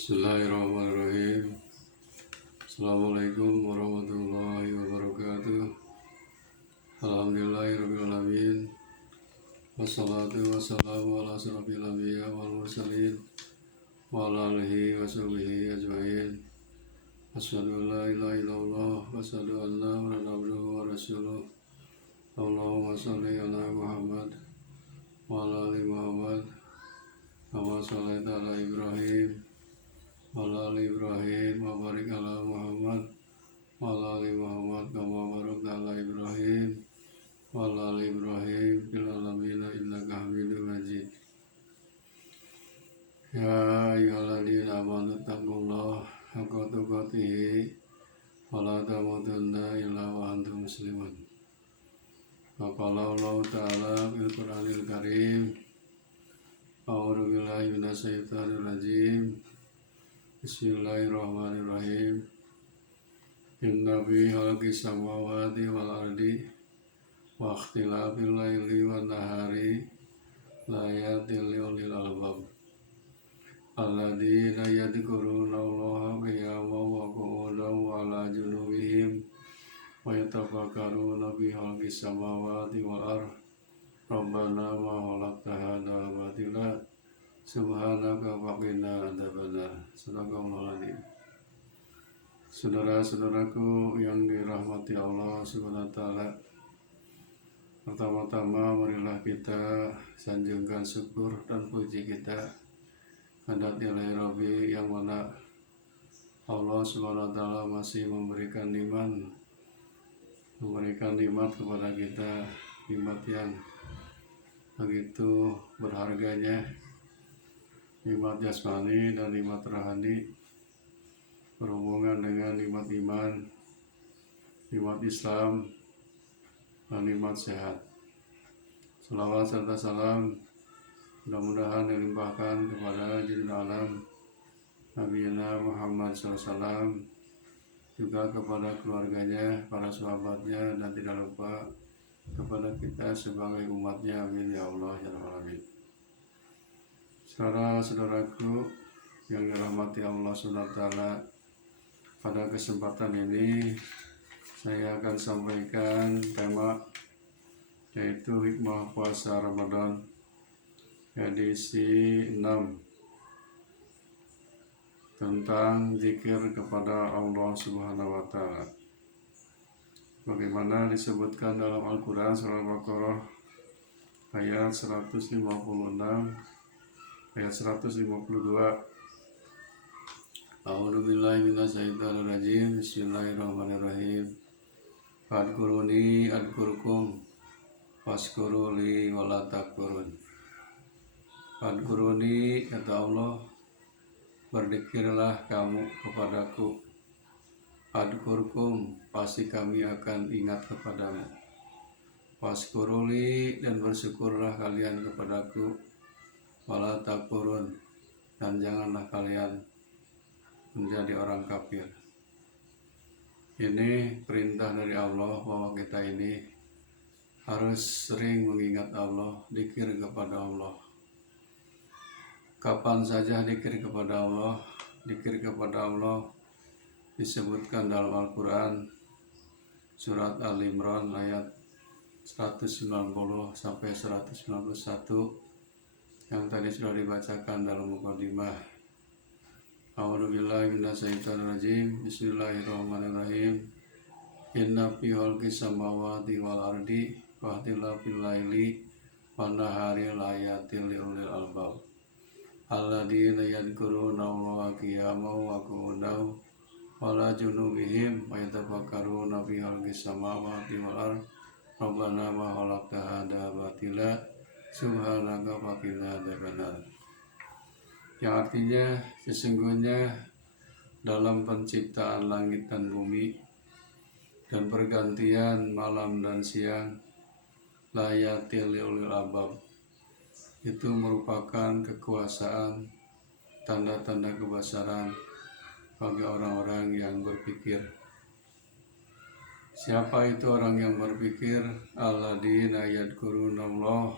Bismillahirrahmanirrahim. Assalamualaikum warahmatullahi wabarakatuh. Alhamdulillahirrahmanirrahim. Wassalatu wassalamu ala asrafil anbiya wal mursalin wa ala alihi wa sahbihi ajma'in. Asyhadu an la ilaha illallah wa asyhadu anna Muhammadan abduhu wa rasuluh. Allahumma shalli ala Muhammad wa ala ali Muhammad kama shallaita ala Ibrahim wa ala ali Ibrahim wa barik ala Muhammad wa ala ali Muhammad kama barakta ala Ibrahim wa ala ali Ibrahim fil alamin innaka Hamidum Majid. Ya ayyuhalladzina amanu taqullaha haqqa tuqatih wa la tamutunna illa wa antum muslimun. Wa qala Allah ta'ala fil Qur'anil Karim. A'udzu billahi minasyaitonir rajim. Bismillahirrahmanirrahim. Inna fi khalqis samawati wal ardi wa ikhtilafil laili wan nahari la ayatin liulil albab alladzina yadhkuruna Allaha qiyaman wa qu'udan wa 'ala junubihim wa yatafakkaruna fi khalqis samawati wal ardi Rabbana ma khalaqta hadza batila subhanaka faqina adzabannar. Sadaqallahul adzim. Saudara-saudaraku yang dirahmati Allah Subhanahu wa taala, pertama-tama marilah kita sanjungkan syukur dan puji kita kepada Ilahi Rabbi yang mana Allah Subhanahu wa taala masih memberikan nikmat kepada kita, nikmat yang begitu berharganya, nikmat jasmani dan nikmat rohani berhubungan dengan nikmat iman, nikmat Islam, dan nikmat sehat. Salawat serta salam mudah-mudahan dilimpahkan kepada Junjungan Alam Nabi Muhammad SAW, juga kepada keluarganya, para sahabatnya, dan tidak lupa kepada kita sebagai umatnya. Amin ya Allah ya Rabbal Alamin. Saudara-saudaraku yang dirahmati Allah Subhanahu wa taala, pada kesempatan ini saya akan sampaikan tema yaitu hikmah puasa Ramadan edisi 6 tentang zikir kepada Allah Subhanahu wa taala. Bagaimana disebutkan dalam Al-Qur'an surah Al-Baqarah ayat 156 ayat 152. A'udzu billahi minasyaitonir rajim. Bismillahirrahmanirrahim. Fadkuruni adkurkum waskuruli wala takfurun. Fadkuruni, kata Allah, berzikirlah kamu kepadaku. Adkurkum, pasti kami akan ingat kepadamu. Waskuruli, dan bersyukurlah kalian kepadaku. Wala takfurun, dan janganlah kalian menjadi orang kafir. Ini perintah dari Allah bahwa kita ini harus sering mengingat Allah, zikir kepada Allah. Kapan saja zikir kepada Allah? Zikir kepada Allah disebutkan dalam Al-Quran surat Al-Imran ayat 190 sampai 191 yang tadi sudah dibacakan dalam mukadimah. A'udzu billahi minasyaitonir rajim. Bismillahirrahmanirrahim. Inna fi khalqis samawati wal ardi wa ikhtilafil laili wan nahari laayatin liulil albab alladzina yadhkuruna Allaha qiyaman wa qu'udan wa 'ala junubihim wa yatafakkaruna fi khalqis samawati wal ardi Rabbana ma khalaqta hadza batila subhanaka faqina adzabannar. Yang artinya sesungguhnya dalam penciptaan langit dan bumi dan pergantian malam dan siang layatil liulil albab, itu merupakan kekuasaan, tanda-tanda kebesaran bagi orang-orang yang berpikir. Siapa itu orang yang berpikir? Alladzina yadhkurunallah,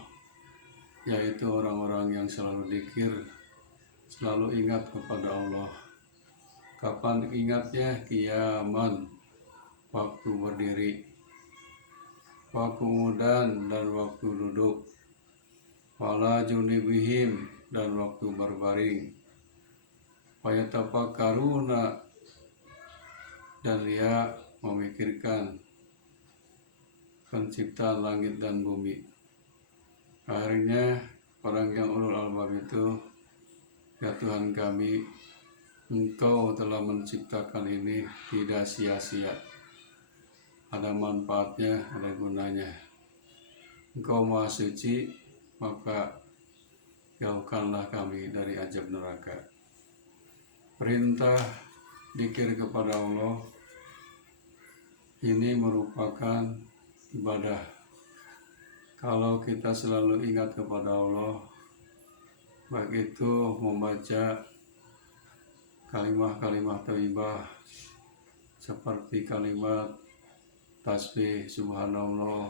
yaitu orang-orang yang selalu zikir, selalu ingat kepada Allah. Kapan ingatnya? Qiyaman, waktu berdiri, waktu qu'udan, dan waktu duduk, wala junubihim, dan waktu berbaring, wayatafakkaruna, dan dia memikirkan penciptaan langit dan bumi. Akhirnya orang yang ulul albab itu, ya Tuhan kami, Engkau telah menciptakan ini tidak sia-sia, ada manfaatnya, ada gunanya. Engkau Maha Suci, maka jauhkanlah kami dari azab neraka. Perintah dzikir kepada Allah ini merupakan ibadah. Kalau kita selalu ingat kepada Allah, baik itu membaca kalimat-kalimat thayyibah seperti kalimat tasbih subhanallah,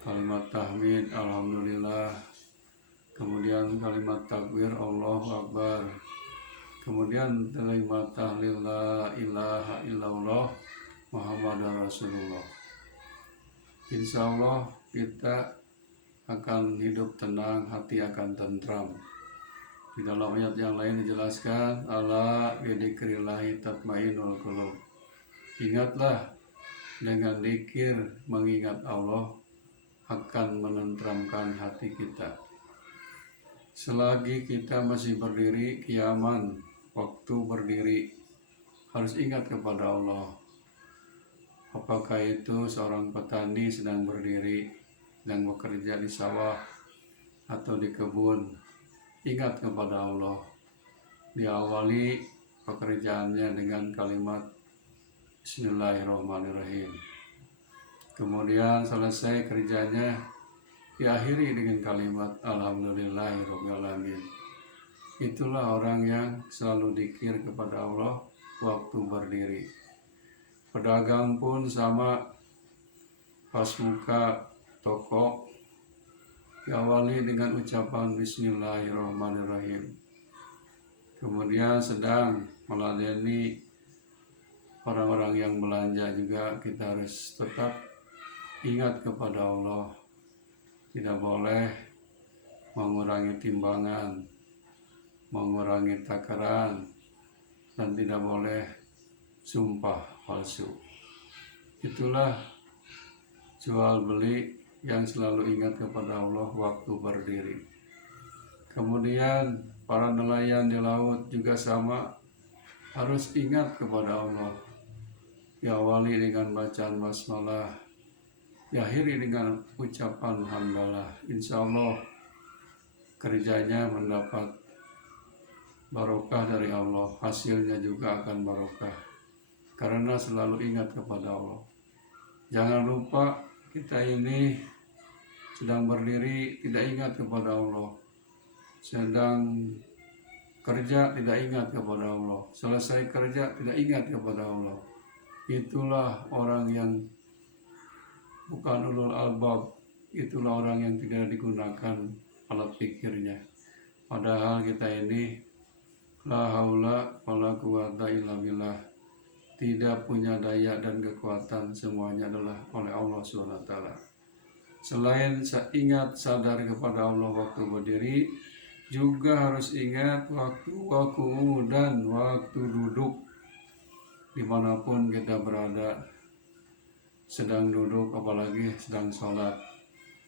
kalimat tahmid alhamdulillah, kemudian kalimat takbir Allahu Akbar, kemudian kalimat tahlil la ilaha illallah Muhammadar Rasulullah. Insya Allah kita akan hidup tenang, hati akan tentram. Di dalam ayat yang lain dijelaskan, ala bidzikrillahi tatmainnul qulub. Ingatlah, dengan zikir mengingat Allah akan menenteramkan hati kita. Selagi kita masih berdiri, qiyaman, waktu berdiri, harus ingat kepada Allah. Apakah itu seorang petani sedang berdiri, sedang bekerja di sawah atau di kebun, ingat kepada Allah. Diawali pekerjaannya dengan kalimat Bismillahirrahmanirrahim. Kemudian selesai kerjanya diakhiri dengan kalimat Alhamdulillahirrahmanirrahim. Itulah orang yang selalu dzikir kepada Allah waktu berdiri. Pedagang pun sama, pas buka toko diawali dengan ucapan Bismillahirrahmanirrahim. Kemudian sedang meladeni orang-orang yang belanja juga, kita harus tetap ingat kepada Allah. Tidak boleh mengurangi timbangan, mengurangi takaran, dan tidak boleh sumpah palsu. Itulah jual beli yang selalu ingat kepada Allah waktu berdiri. Kemudian para nelayan di laut juga sama, harus ingat kepada Allah. Diawali dengan bacaan basmalah, diakhiri dengan ucapan hamdalah. Insya Allah kerjanya mendapat barokah dari Allah, hasilnya juga akan barokah karena selalu ingat kepada Allah. Jangan lupa kita ini sedang berdiri tidak ingat kepada Allah, sedang kerja tidak ingat kepada Allah, selesai kerja tidak ingat kepada Allah. Itulah orang yang bukan ulul albab, itulah orang yang tidak digunakan alat pikirnya. Padahal kita ini la haula wala quwata illa billah, tidak punya daya dan kekuatan, semuanya adalah oleh Allah SWT. Selain ingat sadar kepada Allah waktu berdiri, juga harus ingat waktu dan waktu duduk. Dimanapun kita berada, sedang duduk apalagi sedang sholat.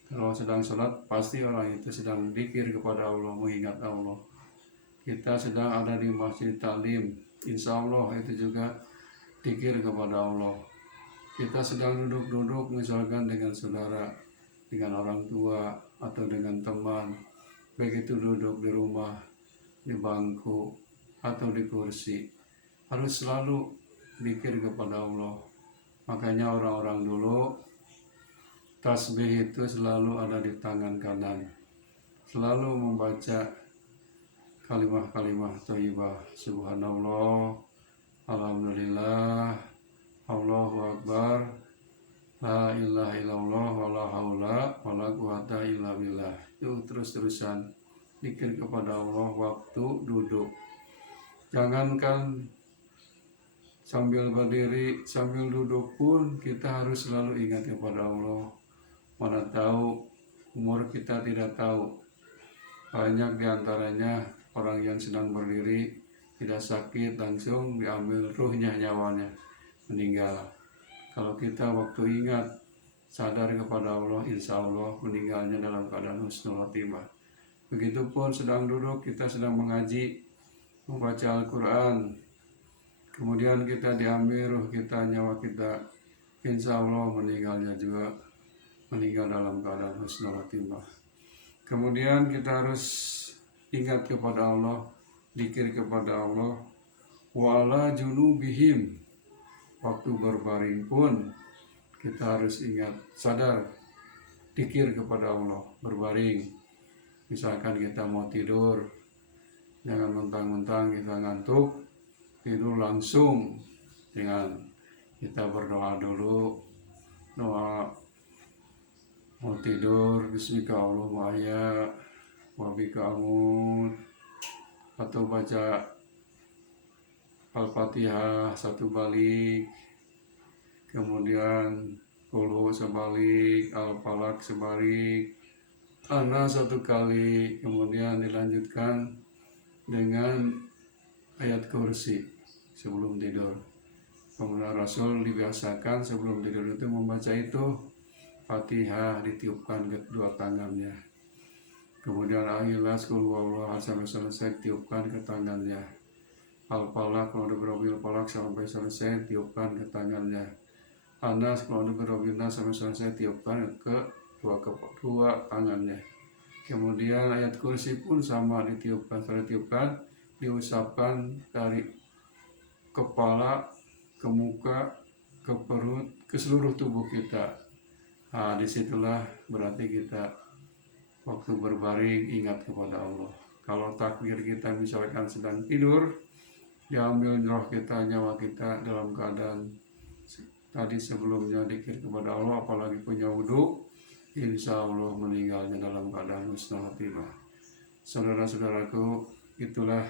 Kalau sedang sholat pasti orang itu sedang dzikir kepada Allah, mengingat Allah. Kita sedang ada di masjid taklim, insya Allah itu juga dzikir kepada Allah. Kita sedang duduk-duduk misalkan dengan saudara, dengan orang tua, atau dengan teman, baik itu duduk di rumah, di bangku, atau di kursi, harus selalu dzikir kepada Allah. Makanya orang-orang dulu tasbih itu selalu ada di tangan kanan, selalu membaca kalimat-kalimat thayyibah, subhanallah, alhamdulillah, Allahu Akbar, la ilaha illallah, wala haula wala quwata illa billah. Itu terus-terusan dikir kepada Allah waktu duduk. Jangankan sambil berdiri, sambil duduk pun kita harus selalu ingat kepada Allah. Mana tahu umur kita tidak tahu. Banyak diantaranya orang yang sedang berdiri tidak sakit langsung diambil ruhnya, nyawanya, meninggal. Kalau kita waktu ingat sadar kepada Allah, insya Allah meninggalnya dalam keadaan husnul khotimah. Begitupun sedang duduk kita sedang mengaji, membaca Al-Quran, kemudian kita diambil ruh kita, nyawa kita, insya Allah meninggalnya juga meninggal dalam keadaan husnul khotimah. Kemudian kita harus ingat kepada Allah, dzikir kepada Allah, wala junubihim, waktu berbaring pun kita harus ingat, sadar, dzikir kepada Allah, berbaring. Misalkan kita mau tidur, jangan mentang-mentang kita ngantuk, tidur langsung. Dengan kita berdoa dulu, doa mau tidur, bismika Allahumma ahya wa bika amut, atau baca Al-Fatihah satu balik, kemudian Qul sebalik, Al-Falaq sebalik, Anas satu kali, kemudian dilanjutkan dengan ayat kursi sebelum tidur. Kemudian Rasul dibiasakan sebelum tidur itu membaca itu, Fatihah ditiupkan kedua tangannya, kemudian Al-Ikhlas Qul huwallahu sampai selesai tiupkan ke tangannya, Al-Falaq kalau Rabbil Falaq sampai selesai tiupkan ke tangannya, Anas kalau Rabbil Nas sampai selesai tiupkan ke kedua tangannya. Kemudian ayat kursi pun sama ditiupkan, diusapkan dari kepala ke muka, ke perut, ke seluruh tubuh kita. Nah, disitulah berarti kita waktu berbaring ingat kepada Allah. Kalau takdir kita misalkan sedang tidur, diambil roh kita, nyawa kita dalam keadaan tadi sebelumnya dzikir kepada Allah, apalagi punya wudhu, insya Allah meninggalnya dalam keadaan husnul khotimah. Saudara-saudaraku, itulah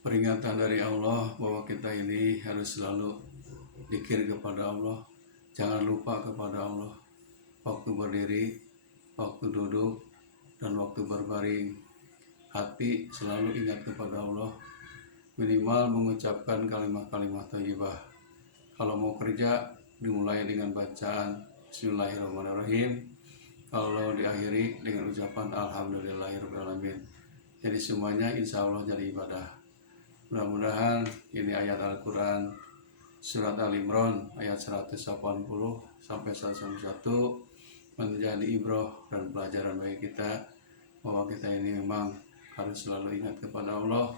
peringatan dari Allah bahwa kita ini harus selalu dzikir kepada Allah. Jangan lupa kepada Allah waktu berdiri, waktu duduk, dan waktu berbaring. Hati selalu ingat kepada Allah, minimal mengucapkan kalimat-kalimat thayyibah. Kalau mau kerja dimulai dengan bacaan Bismillahirrahmanirrahim, kalau diakhiri dengan ucapan Alhamdulillahirrahmanirrahim. Jadi semuanya insya Allah jadi ibadah. Mudah-mudahan ini ayat Al-Quran Surat Al-Imran ayat 180 sampai 191 menjadi ibrah dan pelajaran bagi kita, bahwa kita ini memang harus selalu ingat kepada Allah.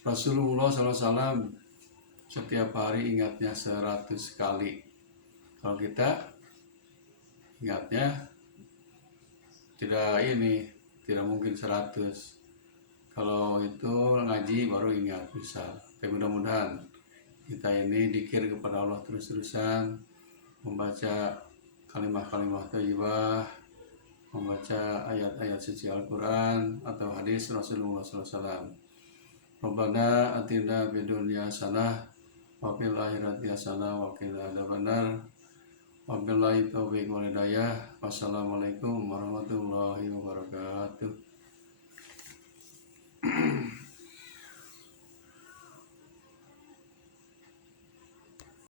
Rasulullah SAW setiap hari ingatnya 100 kali. Kalau kita ingatnya tidak mungkin 100. Kalau itu ngaji baru ingat bisa. Tapi mudah-mudahan kita ini dzikir kepada Allah terus-terusan, membaca kalimat-kalimat thayyibah, membaca ayat-ayat suci Al-Quran atau hadis Rasulullah SAW. Rabbana atina fid dunya hasanah wa fil akhirati hasanah wa qina adzabannar. Wabillahi taufiq wal hidayah. Wassalamualaikum warahmatullahi wabarakatuh.